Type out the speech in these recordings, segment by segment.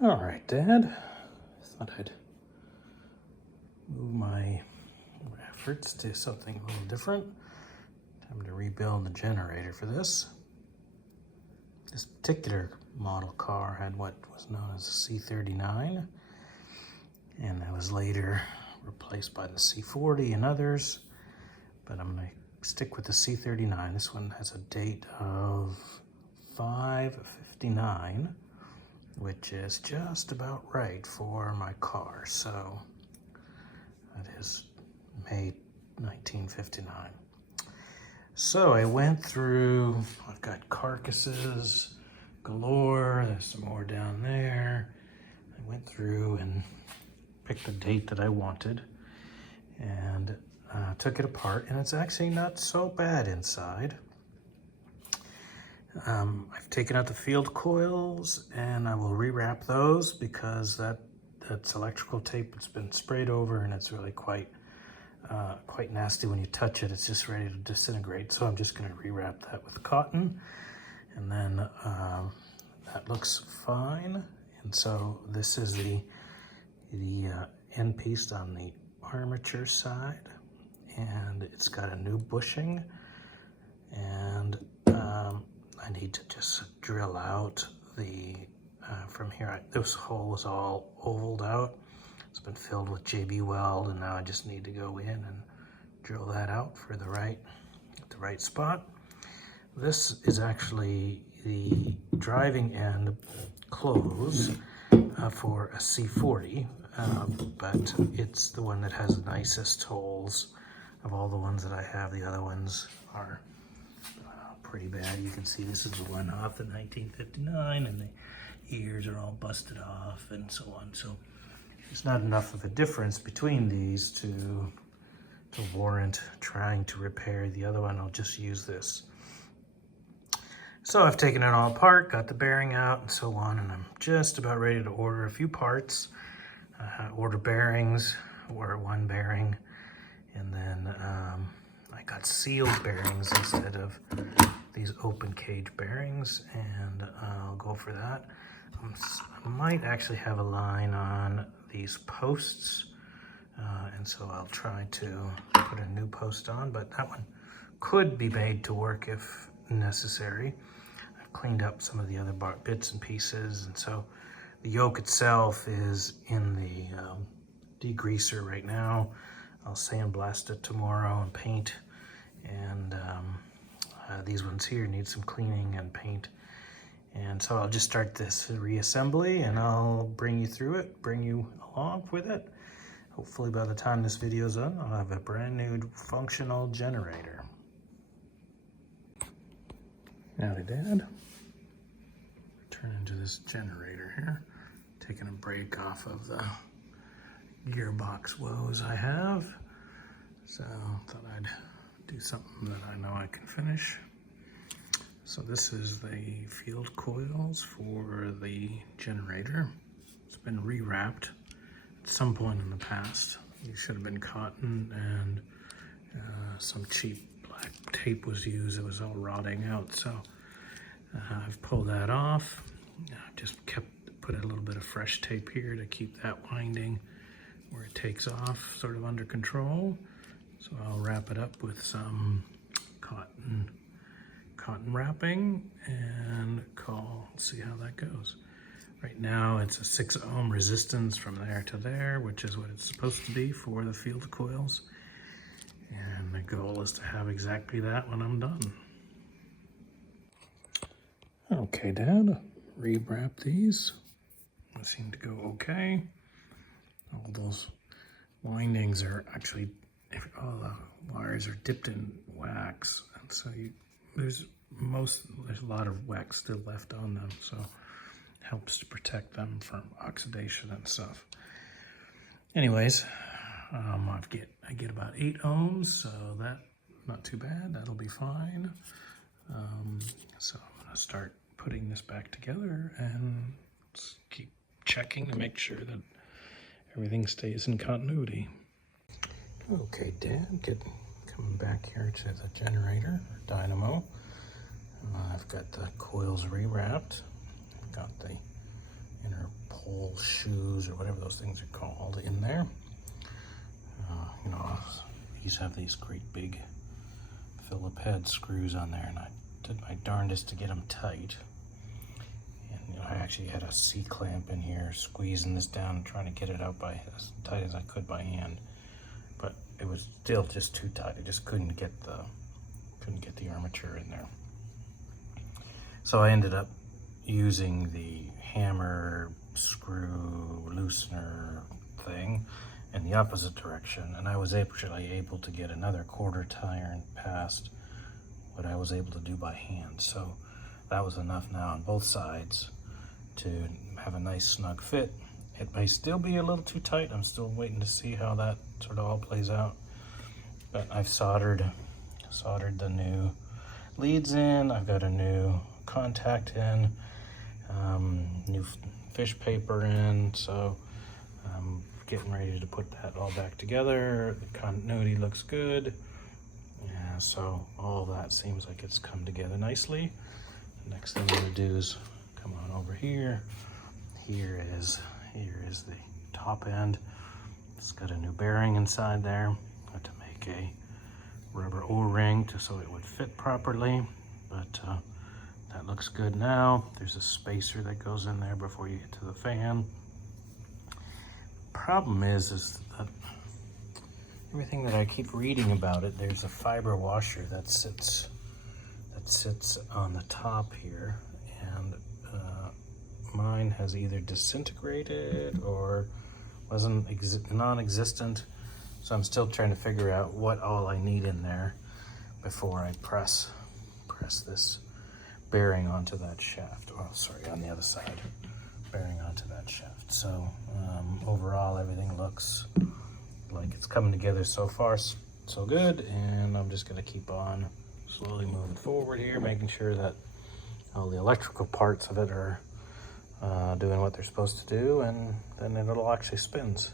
All right, Dad. Thought I'd move my efforts to something a little different. Time to rebuild the generator for this. This particular model car had what was known as a C39, and that was later replaced by the C40 and others, but I'm going to stick with the C39. This one has a date of 5/59, which is just about right for my car. So that is May 1959. So I went through, I've got carcasses galore, there's some more down there. I went through and picked the date that I wanted and took it apart, and it's actually not so bad inside. I've taken out the field coils and I will rewrap those because that's electrical tape that's been sprayed over, and it's really quite nasty when you touch it. It's just ready to disintegrate. So I'm just going to rewrap that with cotton, and then that looks fine. And so this is the end piece on the armature side, and it's got a new bushing, and I need to just drill out the from here. This hole is all ovaled out. It's been filled with JB Weld, and now I just need to go in and drill that out for the right spot. This is actually the driving end close for a C40, but it's the one that has the nicest holes of all the ones that I have. The other ones are pretty bad. You can see this is the one off the 1959, and the ears are all busted off and so on. So there's not enough of a difference between these to warrant trying to repair the other one. I'll just use this. So I've taken it all apart, got the bearing out and so on, and I'm just about ready to order a few parts. Order bearings, order one bearing, and then I got sealed bearings instead of these open cage bearings, and I'll go for that. I might actually have a line on these posts, and so I'll try to put a new post on, but that one could be made to work if necessary. I've cleaned up some of the other bits and pieces, and so the yoke itself is in the degreaser right now. I'll sandblast it tomorrow and paint, and these ones here need some cleaning and paint. And so I'll just start this reassembly, and I'll bring you through it, bring you along with it. Hopefully by the time this video's done, I'll have a brand new functional generator. Howdy, Dad. Turn into this generator here. Taking a break off of the gearbox woes I have. So thought I'd do something that I know I can finish. So this is the field coils for the generator. It's been rewrapped at some point in the past. It should have been cotton, and some cheap black tape was used. It was all rotting out. So I've pulled that off. Just put a little bit of fresh tape here to keep that winding where it takes off sort of under control. So I'll wrap it up with some cotton wrapping and see how that goes. Right now it's a 6 ohm resistance from there to there, which is what it's supposed to be for the field coils. And the goal is to have exactly that when I'm done. Okay, Dad, rewrap these. They seem to go okay. All those windings are actually, all the wires are dipped in wax, and so there's a lot of wax still left on them, so it helps to protect them from oxidation and stuff. Anyways, I get about 8 ohms, so that's not too bad. That'll be fine. So I'm gonna start putting this back together and keep checking to make sure that everything stays in continuity. Okay, Dad, coming back here to the generator, or Dynamo. I've got the coils rewrapped. I've got the inner hole shoes or whatever those things are called in there. You know, these have these great big Phillip head screws on there, and I did my darndest to get them tight. And you know, I actually had a C-clamp in here, squeezing this down and trying to get it out by as tight as I could by hand. But it was still just too tight. I just couldn't get the armature in there. So I ended up using the hammer screw loosener thing in the opposite direction, and I was actually able to get another quarter iron past what I was able to do by hand. So that was enough now on both sides to have a nice snug fit. It may still be a little too tight. I'm still waiting to see how that sort of all plays out. But I've soldered the new leads in. I've got a new contact in, new fish paper in. So I'm getting ready to put that all back together. The continuity looks good. Yeah, so all that seems like it's come together nicely. The next thing I'm gonna do is come on over here. Here is the top end. It's got a new bearing inside there. I had to make a rubber O-ring so it would fit properly, but that looks good now. There's a spacer that goes in there before you get to the fan. Problem is that everything that I keep reading about it, there's a fiber washer that sits on the top here, and mine has either disintegrated or wasn't non-existent. So I'm still trying to figure out what all I need in there before I press this bearing onto that shaft. Oh, sorry, on the other side, bearing onto that shaft. So overall, everything looks like it's coming together so far, so good. And I'm just gonna keep on slowly moving forward here, making sure that all the electrical parts of it are doing what they're supposed to do, and then it'll actually spins.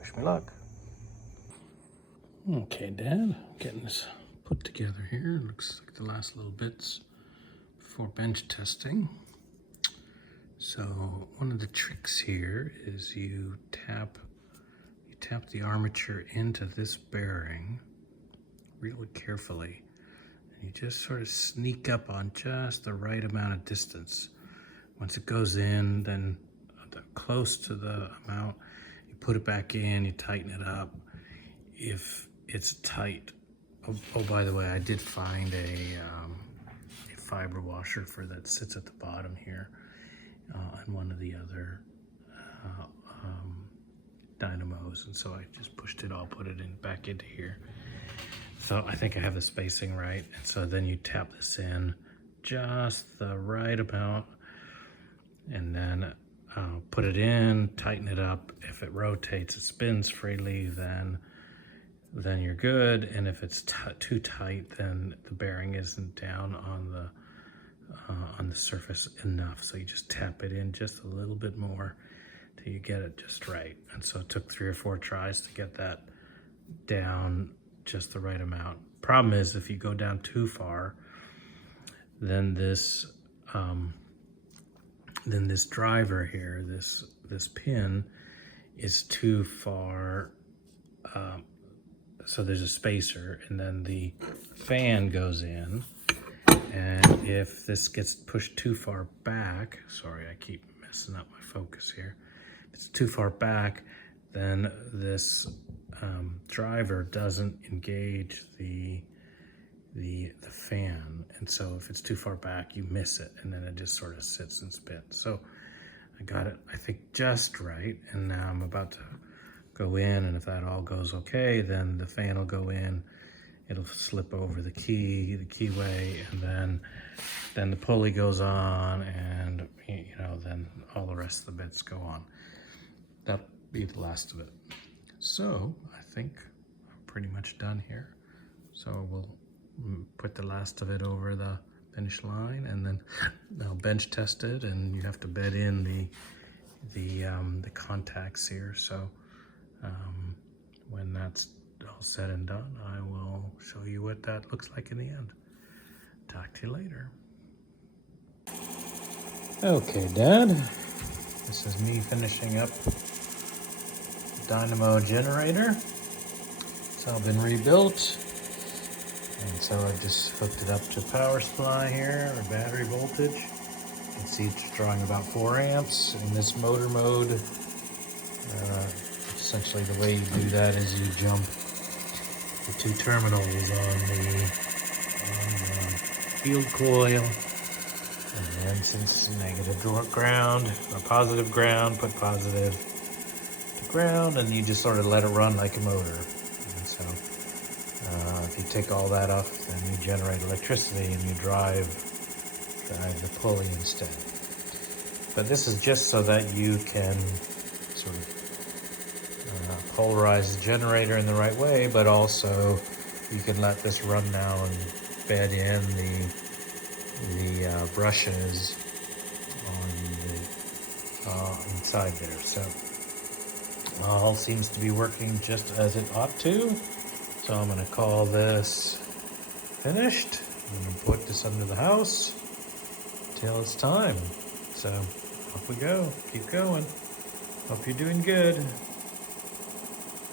Wish me luck. Okay, Dad, getting this put together here. Looks like the last little bits for bench testing. So one of the tricks here is you tap the armature into this bearing really carefully, and you just sort of sneak up on just the right amount of distance. Once it goes in, then close to the amount, you put it back in, you tighten it up. If it's tight, oh by the way, I did find a fiber washer that sits at the bottom here on one of the other Dynamos, and so I just pushed it all, put it back into here. So I think I have the spacing right, and so then you tap this in just the right amount, and then put it in, tighten it up. If it rotates, it spins freely, then you're good. And if it's too tight, then the bearing isn't down on the surface enough. So you just tap it in just a little bit more till you get it just right. And so it took 3 or 4 tries to get that down just the right amount. Problem is, if you go down too far, then this driver here, this pin is too far. So there's a spacer, and then the fan goes in, and if this gets pushed too far back, sorry, I keep messing up my focus here. If it's too far back, then this driver doesn't engage the fan, and so if it's too far back, you miss it, and then it just sort of sits and spins. So I got it, I think, just right, and now I'm about to go in, and if that all goes okay, then the fan will go in, it'll slip over the keyway, and then the pulley goes on, and then all the rest of the bits go on. That'll be the last of it. So I think I'm pretty much done here. So we'll put the last of it over the finish line, and then I'll bench test it, and you have to bed in the contacts here. So when that's all said and done, I will show you what that looks like in the end. Talk to you later. Okay, Dad, This is me finishing up the Dynamo generator. It's all been rebuilt. And so I've just hooked it up to power supply here, or battery voltage. You can see it's drawing about 4 amps in this motor mode. Essentially the way you do that is you jump the 2 terminals on the field coil. And then since negative ground or positive ground, put positive to ground, and you just sort of let it run like a motor. And so if you take all that off, then you generate electricity and you drive the pulley instead. But this is just so that you can sort of polarize the generator in the right way, but also you can let this run now and bed in the brushes on the inside there. So all seems to be working just as it ought to. So I'm going to call this finished. I'm going to put this under the house till it's time. So off we go. Keep going. Hope you're doing good.